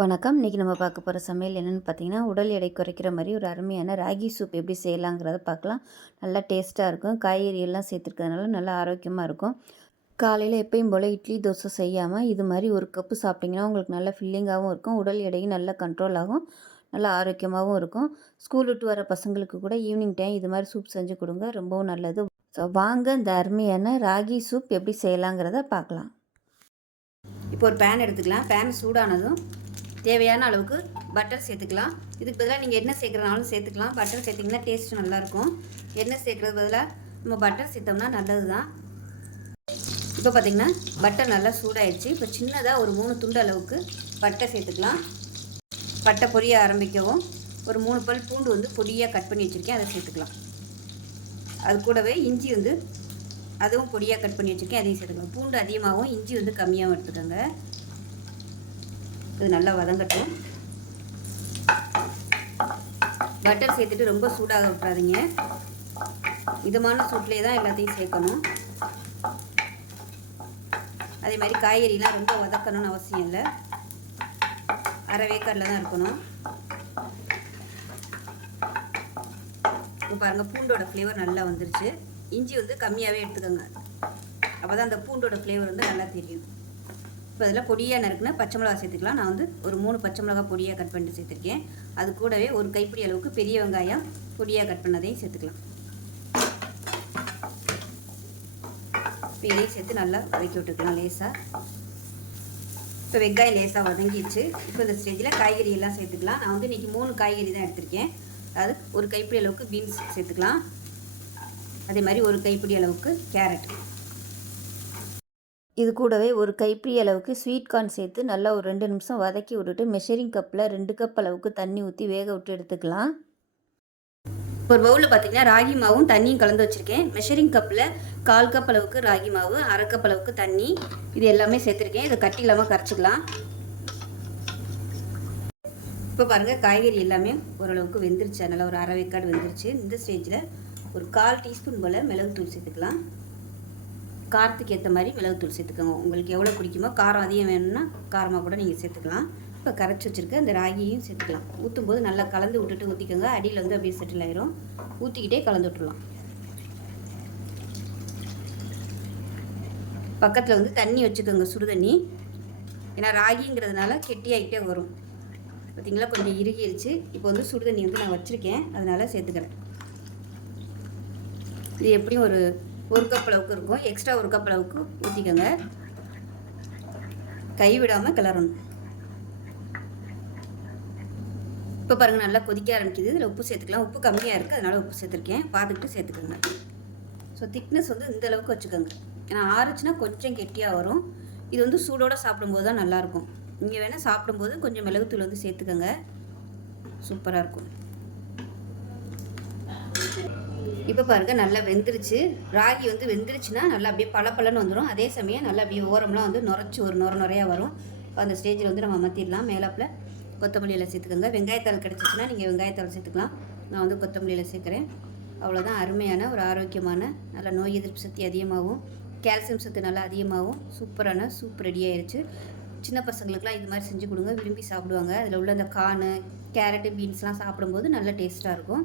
வணக்கம். இன்றைக்கி நம்ம பார்க்க போகிற சமையல் என்னென்னு பார்த்தீங்கன்னா உடல் எடை குறைக்கிற மாதிரி ஒரு அருமையான ராகி சூப் எப்படி செய்யலாங்கிறத பார்க்கலாம். நல்லா டேஸ்ட்டாக இருக்கும். காய்கறி எல்லாம் சேர்த்துருக்கிறதுனால நல்லா ஆரோக்கியமாக இருக்கும். காலையில் எப்பயும் போல் இட்லி தோசை செய்யாமல் இது மாதிரி ஒரு கப்பு சாப்பிட்டிங்கன்னா உங்களுக்கு நல்லா ஃபில்லிங்காகவும் இருக்கும். உடல் எடையும் நல்லா கண்ட்ரோல் ஆகும். நல்லா ஆரோக்கியமாகவும் இருக்கும். ஸ்கூல் விட்டு வர பசங்களுக்கு கூட ஈவினிங் டைம் இது மாதிரி சூப் செஞ்சு கொடுங்க. ரொம்பவும் நல்லது. ஸோ வாங்க இந்த அருமையான ராகி சூப் எப்படி செய்யலாங்கிறத பார்க்கலாம். இப்போ ஒரு பேன் எடுத்துக்கலாம். பேன் சூடானதும் தேவையான அளவுக்கு பட்டர் சேர்த்துக்கலாம். இதுக்கு பதிலாக நீங்கள் என்ன சேர்க்குறனாலும் சேர்த்துக்கலாம். பட்டர் சேர்த்திங்கன்னா டேஸ்ட் நல்லாயிருக்கும். எண்ணெய் சேர்க்குறது பதிலாக நம்ம பட்டர் சேர்த்தோம்னா நல்லது தான் இப்போ பார்த்திங்கன்னா பட்டர் நல்லா சூடாயிடுச்சு. இப்போ சின்னதாக ஒரு மூணு துண்டு அளவுக்கு பட்டை சேர்த்துக்கலாம். பட்டை பொரிய ஆரம்பிக்கவும். ஒரு மூணு பல் பூண்டு வந்து பொடியாக கட் பண்ணி வச்சுருக்கேன். அதை சேர்த்துக்கலாம். அது கூடவே இஞ்சி வந்து அதுவும் பொடியாக கட் பண்ணி வச்சுருக்கேன். அதையும் சேர்த்துக்கலாம். பூண்டு அதிகமாகவும் இஞ்சி வந்து கம்மியாகவும் எடுத்துக்கோங்க. இது நல்லா வதங்கட்டும். பட்டர் சேர்த்துட்டு ரொம்ப சூடாக விட்டுறாதீங்க. இதமான சூட்லேயே தான் எல்லாத்தையும் சேர்க்கணும். அதே மாதிரி காய்கறிலாம் ரொம்ப வதக்கணும்னு அவசியம் இல்லை. அரை வேக்கரில் தான் இருக்கணும். இப்போ பாருங்கள் பூண்டோட ஃப்ளேவர் நல்லா வந்துருச்சு. இஞ்சி வந்து கம்மியாகவே எடுத்துக்கோங்க. அப்போ தான் அந்த பூண்டோட ஃப்ளேவர் வந்து நல்லா தெரியும். இப்போ அதில் பொடியாக நறுக்குனா பச்சை மிளகா சேர்த்துக்கலாம். நான் வந்து ஒரு மூணு பச்சை மிளகா பொடியாக கட் பண்ணிட்டு சேர்த்துருக்கேன். அது கூடவே ஒரு கைப்பிடி அளவுக்கு பெரிய வெங்காயம் பொடியாக கட் பண்ணதையும் சேர்த்துக்கலாம். இப்போ இதையும் சேர்த்து நல்லா வதக்கி விட்டுக்கலாம் லேசாக இப்போ வெங்காயம் லேசாக வதங்கிடுச்சு. இப்போ இந்த ஸ்டேஜில் காய்கறி எல்லாம் சேர்த்துக்கலாம். நான் வந்து இன்றைக்கி மூணு காய்கறி தான் எடுத்திருக்கேன். அதாவது ஒரு கைப்பிடி அளவுக்கு பீன்ஸ் சேர்த்துக்கலாம். அதே மாதிரி ஒரு கைப்பிடி அளவுக்கு கேரட். இது கூடவே ஒரு கைப்பிடி அளவுக்கு ஸ்வீட் கார்ன் சேர்த்து நல்லா ஒரு ரெண்டு நிமிஷம் வதக்கி விட்டுட்டு மெஷரிங் கப்பில் ரெண்டு கப் அளவுக்கு தண்ணி ஊற்றி வேக விட்டு எடுத்துக்கலாம். ஒரு பவுலில் பார்த்தீங்கன்னா ராகி மாவும் தண்ணியும் கலந்து வச்சுருக்கேன். மெஷரிங் கப்பில் கால் கப் அளவுக்கு ராகி மாவு அரை கப் அளவுக்கு தண்ணி இது எல்லாமே சேர்த்துருக்கேன். இதை கட்டி இல்லாமல் கரைச்சிக்கலாம். இப்போ பாருங்கள் காய்கறி எல்லாமே ஓரளவுக்கு வெந்துருச்சு. அதனால் ஒரு அரை வேக்காடு வெந்துருச்சு. இந்த ஸ்டேஜில் ஒரு கால் டீஸ்பூன் போல் மிளகுத்தூள் சேர்த்துக்கலாம். காரத்துக்கு ஏற்ற மாதிரி மிளகுத்தூள் சேர்த்துக்கோங்க. உங்களுக்கு எவ்வளோ குடிக்குமோ காரம் அதிகம் வேணும்னா காரமாக கூட நீங்கள் சேர்த்துக்கலாம். இப்போ கரைச்சி வச்சுருக்க அந்த ராகியையும் சேர்த்துக்கலாம். ஊற்றும் போது நல்லா கலந்து விட்டுட்டு ஊற்றிக்கோங்க அடியில் வந்து அப்படியே செட்டில் ஆயிரும். ஊற்றிக்கிட்டே கலந்து விட்டுடலாம் பக்கத்தில் வந்து தண்ணி வச்சுக்கோங்க சுடு தண்ணி. ஏன்னா ராகிங்கிறதுனால கெட்டியாகிட்டே வரும். பார்த்திங்களா கொஞ்சம் இறுகிருச்சு. இப்போ வந்து சுடு தண்ணி வந்து நான் வச்சுருக்கேன். அதனால் சேர்த்துக்கிறேன். இது எப்படியும் ஒரு ஒரு கப் அளவுக்கு இருக்கும். எக்ஸ்ட்ரா ஒரு கப் அளவுக்கு ஊற்றிக்கோங்க கை விடாமல் கிளறணும். இப்போ பாருங்கள் நல்லா கொதிக்க ஆரம்பிக்குது. இதில் உப்பு சேர்த்துக்கலாம். உப்பு கம்மியாக இருக்குது அதனால் உப்பு சேர்த்துருக்கேன். பார்த்துக்கிட்டு சேர்த்துக்கோங்க. ஸோ திக்னஸ் வந்து இந்த அளவுக்கு வச்சுக்கோங்க. ஏன்னா ஆறுச்சுன்னா கொஞ்சம் கெட்டியாக வரும். இது வந்து சூடோடு சாப்பிடும்போது தான் நல்லாயிருக்கும் நீங்கள் வேணால் சாப்பிடும்போது கொஞ்சம் மிளகுத்தூள் வந்து சேர்த்துக்கோங்க. சூப்பராக இருக்கும். இப்போ பாருங்கள் நல்லா வெந்துருச்சு. ராகி வந்து வெந்துருச்சுன்னா நல்லா அப்படியே பளபளன்னு வந்துடும் அதே சமயம் நல்லா அப்படியே ஓரம்லாம் வந்து நுரைச்சி ஒரு நுர நுறையா வரும். அந்த ஸ்டேஜில் வந்து நம்ம மற்றிடலாம் மேலாப்பில் கொத்தமல்லியில் சேர்த்துக்கோங்க. வெங்காயத்தாள் கிடச்சிச்சின்னா நீங்கள் வெங்காயத்தாள் சேர்த்துக்கலாம். நான் வந்து கொத்தமல்லியில் சேர்க்குறேன். அவ்வளோதான் அருமையான ஒரு ஆரோக்கியமான நல்ல நோய் எதிர்ப்பு சக்தி அதிகமாகவும் கால்சியம் சத்து நல்லா அதிகமாகவும் சூப்பரான சூப் ரெடி ஆயிடுச்சு சின்ன பசங்களுக்குலாம் இது மாதிரி செஞ்சு கொடுங்க. விரும்பி சாப்பிடுவாங்க. அதில் உள்ள அந்த கானு கேரட்டு பீன்ஸ்லாம் சாப்பிடும்போது நல்ல டேஸ்ட்டாக இருக்கும்.